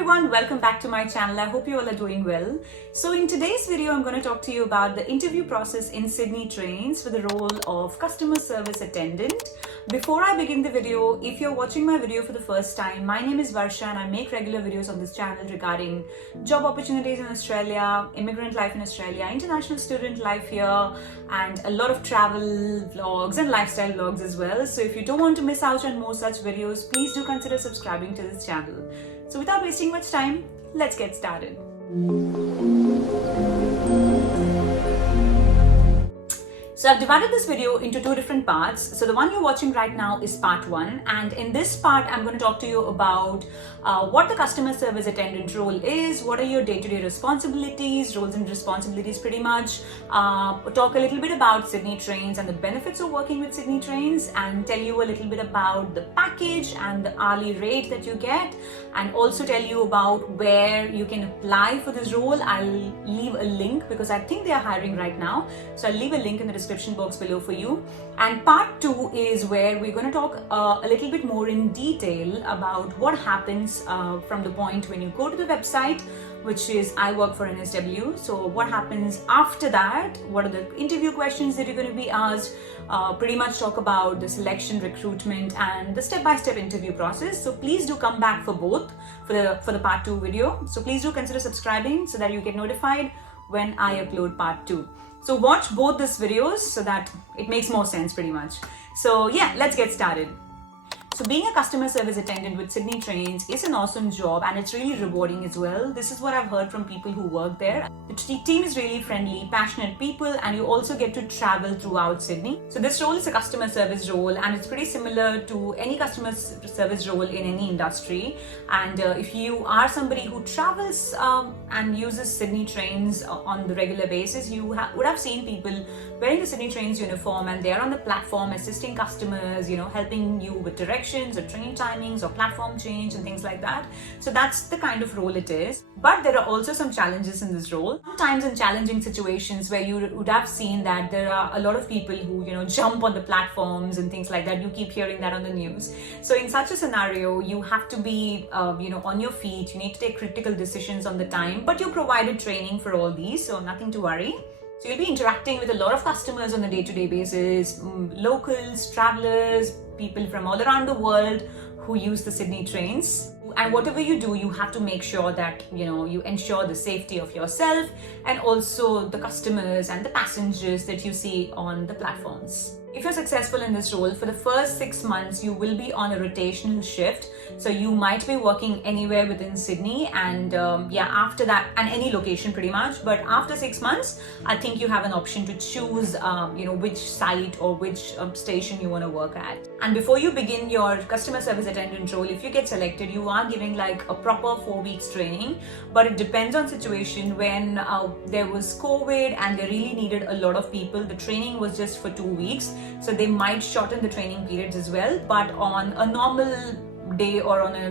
everyone, welcome back to my channel. I hope you all are doing well. So in today's video, I'm going to talk to you about the interview process in Sydney Trains for the role of Customer Service Attendant. Before I begin the video, if you're watching my video for the first time, my name is Varsha and I make regular videos on this channel regarding job opportunities in Australia, immigrant life in Australia, international student life here, and a lot of travel vlogs and lifestyle vlogs as well. So if you don't want to miss out on more such videos, please do consider subscribing to this channel. So without wasting much time, let's get started. So I've divided this video into two different parts. So the one you're watching right now is part one, and in this part I'm going to talk to you about what the customer service attendant role is, what are your day-to-day responsibilities, roles and responsibilities pretty much, talk a little bit about Sydney Trains and the benefits of working with Sydney Trains, and tell you a little bit about the package and the hourly rate that you get, and also tell you about where you can apply for this role. I'll leave a link because I think they are hiring right now, so I'll leave a link in the description box below for you. And part two is where we're going to talk a little bit more in detail about what happens from the point when you go to the website, which is I work for NSW. So what happens after that, what are the interview questions that you're going to be asked, pretty much talk about the selection, recruitment, and the step-by-step interview process. So please do come back for both, for the part two video. So please do consider subscribing so that you get notified when I upload part two. So watch both these videos so that it makes more sense pretty much. So yeah, let's get started. So being a customer service attendant with Sydney Trains is an awesome job and it's really rewarding as well. This is what I've heard from people who work there. The team is really friendly, passionate people, and you also get to travel throughout Sydney. So this role is a customer service role and it's pretty similar to any customer service role in any industry. And if you are somebody who travels and uses Sydney Trains on the regular basis, you would have seen people wearing the Sydney Trains uniform and they're on the platform assisting customers, helping you with directions or train timings or platform change and things like that. So that's the kind of role it is. But there are also some challenges in this role. Sometimes in challenging situations where you would have seen that there are a lot of people who, jump on the platforms and things like that. You keep hearing that on the news. So in such a scenario, you have to be, on your feet. You need to take critical decisions on the time, but you're provided training for all these, so nothing to worry. So you'll be interacting with a lot of customers on a day-to-day basis, locals, travelers, people from all around the world who use the Sydney Trains. And whatever you do, you have to make sure that, you ensure the safety of yourself and also the customers and the passengers that you see on the platforms. If you're successful in this role, for the first 6 months, you will be on a rotational shift. So you might be working anywhere within Sydney and after that, and any location pretty much. But after 6 months, I think you have an option to choose, which site or which station you want to work at. And before you begin your customer service attendant role, if you get selected, you are giving like a proper 4 weeks training. But it depends on situation. When there was COVID and they really needed a lot of people, the training was just for 2 weeks. So they might shorten the training periods as well, but on a normal day or on a,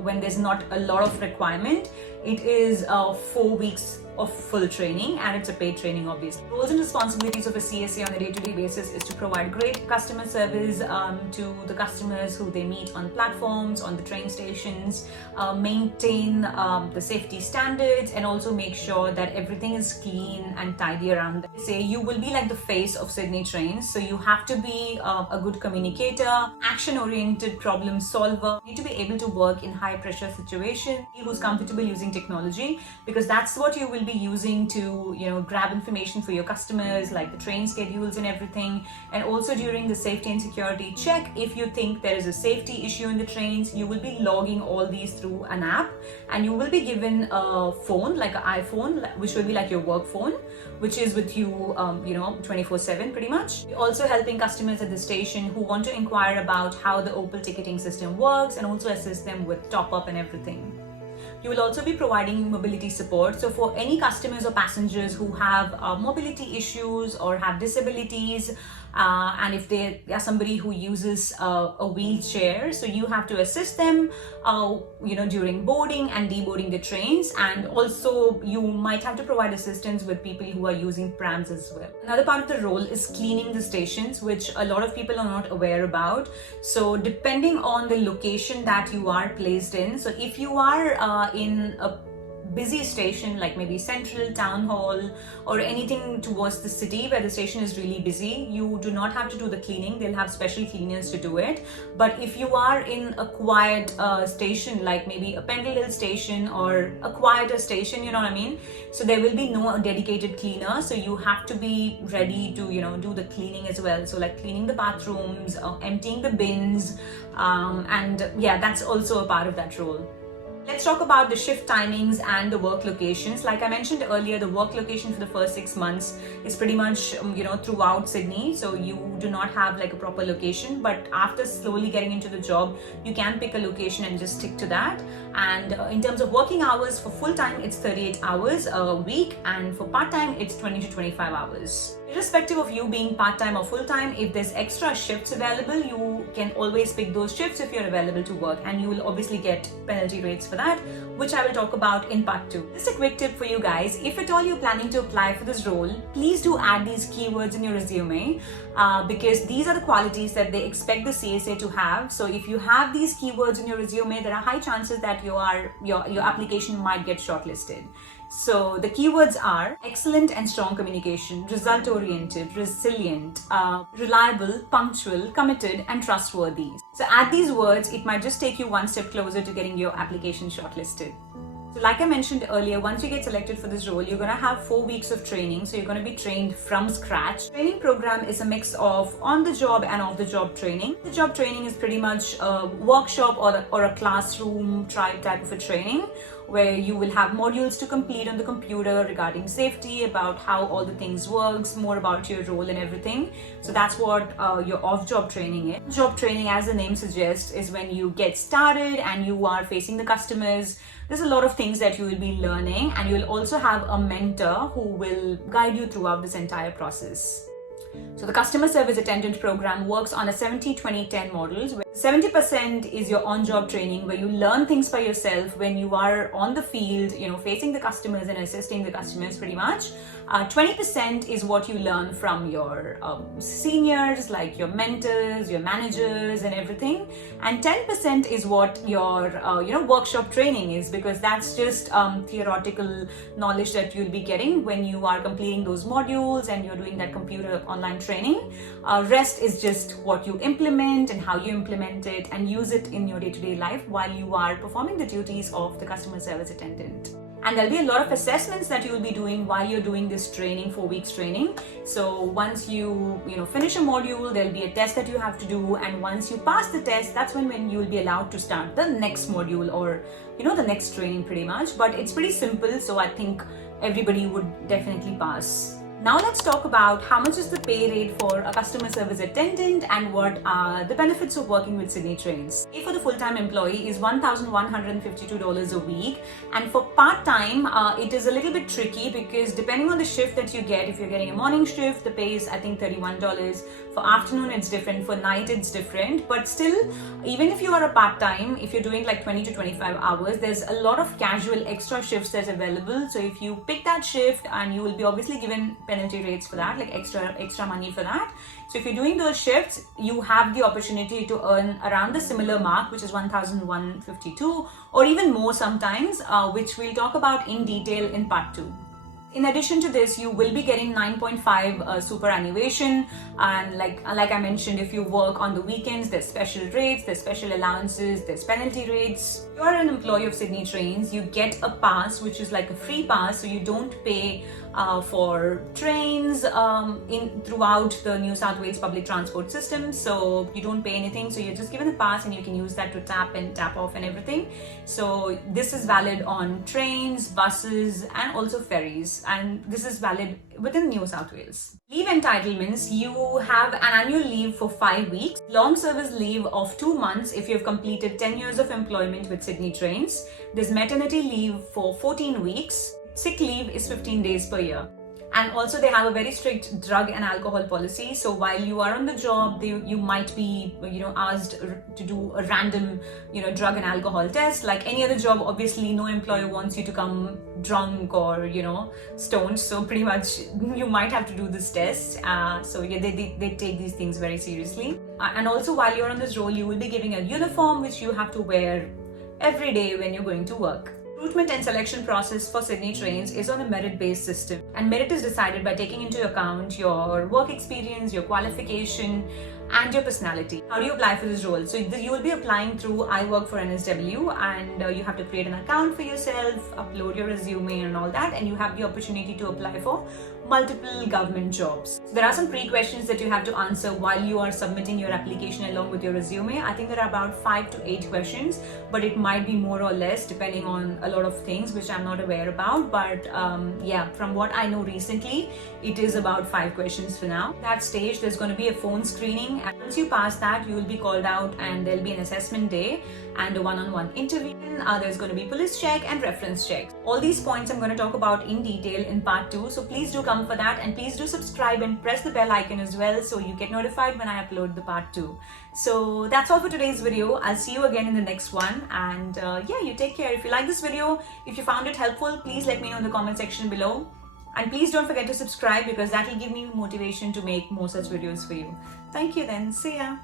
when there's not a lot of requirement, it is 4 weeks of full training, and it's a paid training obviously. Roles and responsibilities of a CSA on a day-to-day basis is to provide great customer service to the customers who they meet on platforms, on the train stations, maintain the safety standards, and also make sure that everything is clean and tidy around them. Say you will be like the face of Sydney Trains, so you have to be a good communicator, action-oriented problem solver. You need to be able to work in high-pressure situations, who's comfortable using technology, because that's what you will be using to grab information for your customers, like the train schedules and everything. And also during the safety and security check, if you think there is a safety issue in the trains, you will be logging all these through an app, and you will be given a phone like an iPhone, which will be like your work phone, which is with you 24/7 pretty much. You're also helping customers at the station who want to inquire about how the Opal ticketing system works, and also assist them with top up and everything. You will also be providing mobility support. So for any customers or passengers who have mobility issues or have disabilities, and if they are somebody who uses a wheelchair, so you have to assist them during boarding and deboarding the trains, and also you might have to provide assistance with people who are using prams as well. Another part of the role is cleaning the stations, which a lot of people are not aware about. So depending on the location that you are placed in, so if you are in a busy station like maybe Central, Town Hall, or anything towards the city where the station is really busy, you do not have to do the cleaning. They'll have special cleaners to do it. But if you are in a quiet station like maybe a Pendle Hill station or a quieter station, you know what I mean, so there will be no dedicated cleaner, so you have to be ready to do the cleaning as well. So like cleaning the bathrooms, emptying the bins, and yeah, that's also a part of that role. Let's talk about the shift timings and the work locations. Like I mentioned earlier, the work location for the first 6 months is pretty much throughout Sydney, so you do not have like a proper location, but after slowly getting into the job, you can pick a location and just stick to that. And in terms of working hours, for full-time it's 38 hours a week, and for part-time it's 20 to 25 hours. Irrespective of you being part-time or full-time, if there's extra shifts available, you can always pick those shifts if you're available to work, and you will obviously get penalty rates for that, which I will talk about in part 2. Just a quick tip for you guys: if at all you're planning to apply for this role, please do add these keywords in your resume, because these are the qualities that they expect the CSA to have. So if you have these keywords in your resume, there are high chances that your application might get shortlisted. So the keywords are excellent and strong communication, result-oriented, resilient, reliable, punctual, committed, and trustworthy. So add these words, it might just take you one step closer to getting your application shortlisted. So like I mentioned earlier, once you get selected for this role, you're going to have 4 weeks of training. So you're going to be trained from scratch. Training program is a mix of on-the-job and off-the-job training. The job training is pretty much a workshop or a classroom type of a training, where you will have modules to complete on the computer regarding safety, about how all the things works, more about your role and everything. So that's what your off-job training is. Job training, as the name suggests, is when you get started and you are facing the customers. There's a lot of things that you will be learning, and you will also have a mentor who will guide you throughout this entire process. So the Customer Service Attendant program works on a 70-20-10 models, where 70% is your on-job training, where you learn things by yourself when you are on the field, facing the customers and assisting the customers pretty much. 20% is what you learn from your seniors, like your mentors, your managers and everything. And 10% is what your workshop training is, because that's just theoretical knowledge that you'll be getting when you are completing those modules and you're doing that computer online training. Rest is just what you implement and how you implement it and use it in your day-to-day life while you are performing the duties of the customer service attendant. And there'll be a lot of assessments that you will be doing while you're doing this training, 4 weeks training. So once you finish a module, there'll be a test that you have to do, and once you pass the test, that's when you will be allowed to start the next module or the next training pretty much. But it's pretty simple, so I think everybody would definitely pass. Now let's talk about how much is the pay rate for a customer service attendant and what are the benefits of working with Sydney Trains. Pay for the full-time employee is $1,152 a week, and for part-time it is a little bit tricky, because depending on the shift that you get, if you're getting a morning shift, the pay is I think $31. For afternoon it's different, for night it's different, but still, even if you are a part-time, if you're doing like 20 to 25 hours, there's a lot of casual extra shifts that's available. So if you pick that shift, and you will be obviously given penalty rates for that, like extra money for that. So if you're doing those shifts, you have the opportunity to earn around the similar mark, which is 1,152, or even more sometimes, which we'll talk about in detail in part 2. In addition to this, you will be getting 9.5 superannuation, and like I mentioned, if you work on the weekends, there's special rates, there's special allowances, there's penalty rates. If you're an employee of Sydney Trains, you get a pass, which is like a free pass, so you don't pay for trains throughout the New South Wales public transport system, so you don't pay anything, so you're just given a pass and you can use that to tap and tap off and everything. So this is valid on trains, buses, and also ferries, and this is valid within New South Wales. Leave entitlements: you have an annual leave for 5 weeks, long service leave of 2 months if you've completed 10 years of employment with Sydney Trains. There's maternity leave for 14 weeks. Sick leave is 15 days per year. And also they have a very strict drug and alcohol policy. So while you are on the job, you might be, asked to do a random, drug and alcohol test. Like any other job, obviously no employer wants you to come drunk or, stoned. So pretty much you might have to do this test. So yeah, they take these things very seriously. And also while you're on this role, you will be giving a uniform which you have to wear every day when you're going to work. Recruitment and selection process for Sydney Trains is on a merit-based system, and merit is decided by taking into account your work experience, your qualification, and your personality. How do you apply for this role? So you will be applying through I Work for NSW, and you have to create an account for yourself, upload your resume and all that, and you have the opportunity to apply for multiple government jobs. There are some pre-questions that you have to answer while you are submitting your application along with your resume. I think there are about 5 to 8 questions, but it might be more or less depending on a lot of things which I'm not aware about. But yeah, from what I know recently, it is about 5 questions for now. At that stage, there's going to be a phone screening, and once you pass that, you will be called out and there'll be an assessment day and a one-on-one interview. There's going to be police check and reference checks. All these points I'm going to talk about in detail in part 2. So please do come for that, and please do subscribe and press the bell icon as well so you get notified when I upload the part 2. So that's all for today's video. I'll see you again in the next one, and yeah, you take care. If you like this video, if you found it helpful, please let me know in the comment section below. And please don't forget to subscribe, because that will give me motivation to make more such videos for you. Thank you then. See ya.